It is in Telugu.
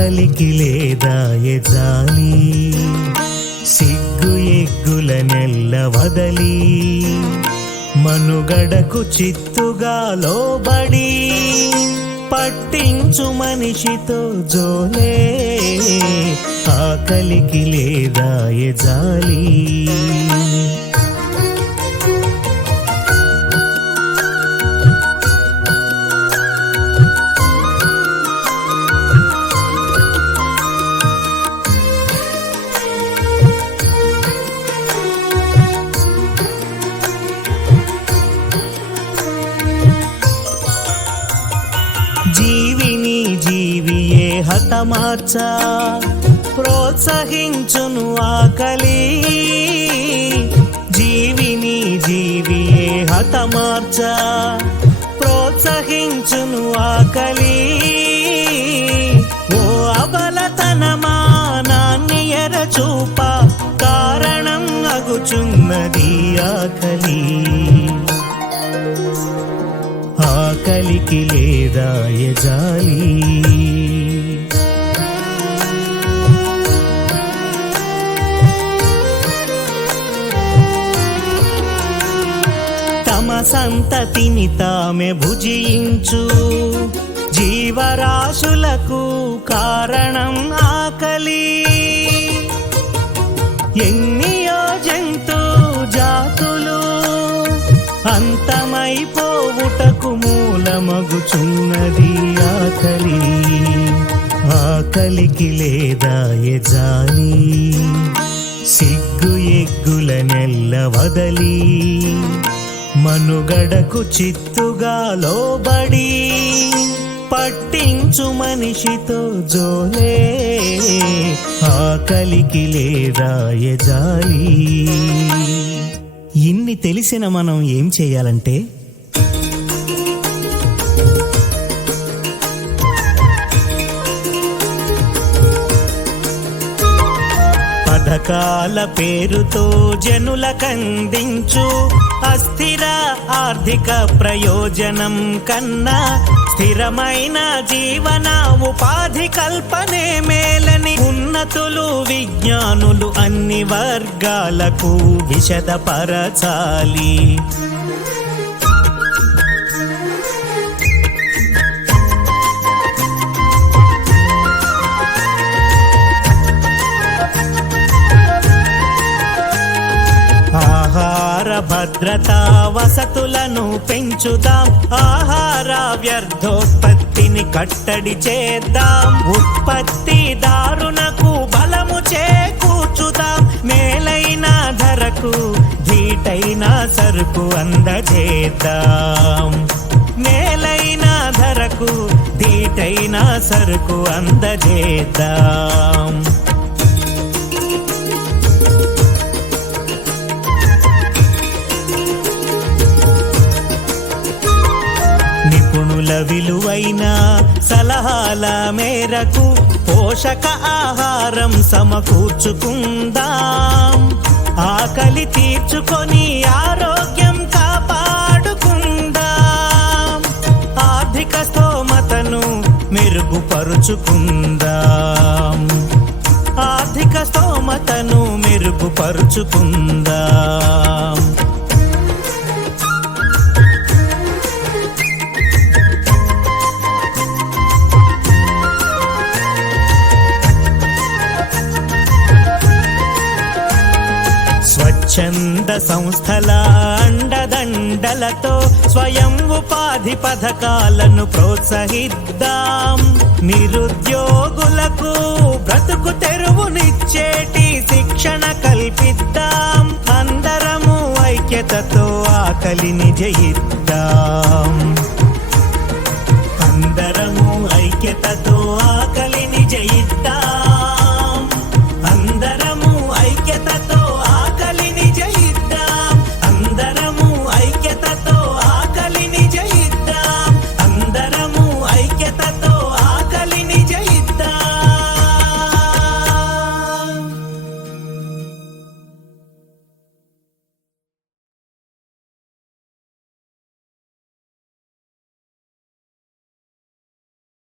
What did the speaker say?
ఆకలికి లేదా ఎజాలి సిగ్గు ఎగ్గుల నెల్ల వదలి మనుగడకు చిత్తుగా లోబడి పట్టించు మనిషితో జోలే ఆకలికి లేదా ఎజాలి జీవిని జీవియే హతమార్చ ప్రోత్సహించును ఆకలి జీవిని జీవియే హతమార్చ ప్రోత్సహించును ఆకలి ఓ అబలతనమా నాన్ని ఎరచూప కారణం అగుచున్నది ఆకలి ఆకలికి లేదా ఎజాలి తమ సంతతిని తామే భుజించు జీవరాశులకు కారణం ఆకలి ఎన్నియో జంతు జాతులు అంతమైపోవుటకు మూలమగుచున్నది ఆకలి ఆకలికి లేదా ఎజాలి సిగ్గు ఎగ్గుల నెల్ల వదలి మనుగడకు చిత్తుగా లోబడి పట్టించు మనిషితో జోలే ఆకలికి లేదా ఎజాలి ఇన్ని తెలిసిన మనం ఏం చేయాలంటే పథకాల పేరుతో జనులకందించు అస్థిర ఆర్థిక ప్రయోజనం కన్నా స్థిరమైన జీవన ఉపాధి కల్పనే మేలని ఉన్నతులు విజ్ఞానులు అన్ని వర్గాలకు విశదపరచాలి ఆహార భద్రత వసతులను పెంచుదాం ఆహార వ్యర్థోత్పత్తిని కట్టడి చేద్దాం ఉత్పత్తిదారునకు బలము చేకూర్చుదాం మేలైన ధరకు ధీటైన సరుకు అందజేద్దాం మేలైన ధరకు ధీటైన సరుకు అందజేద్దాం నిపుణుల విలువైన సలహాల మేరకు పోషక ఆహారం సమకూర్చుకుందాం ఆకలి తీర్చుకొని ఆరోగ్యం కాపాడుకుందాం ఆర్థిక స్తోమతను మెరుగుపరుచుకుందాం ఆర్థిక స్తోమతను మెరుగుపరుచుకుందాం స్వచ్ఛంద సంస్థల అండదండలతో స్వయం ఉపాధి పథకాలను ప్రోత్సహిద్దాం నిరుద్యోగులకు బ్రతుకు తెరువునిచ్చేటి శిక్షణ కల్పిద్దాం అందరము ఐక్యతతో ఆకలిని జయిద్దాం అందరము ఐక్యతతో ఆకలిని జయిద్దాం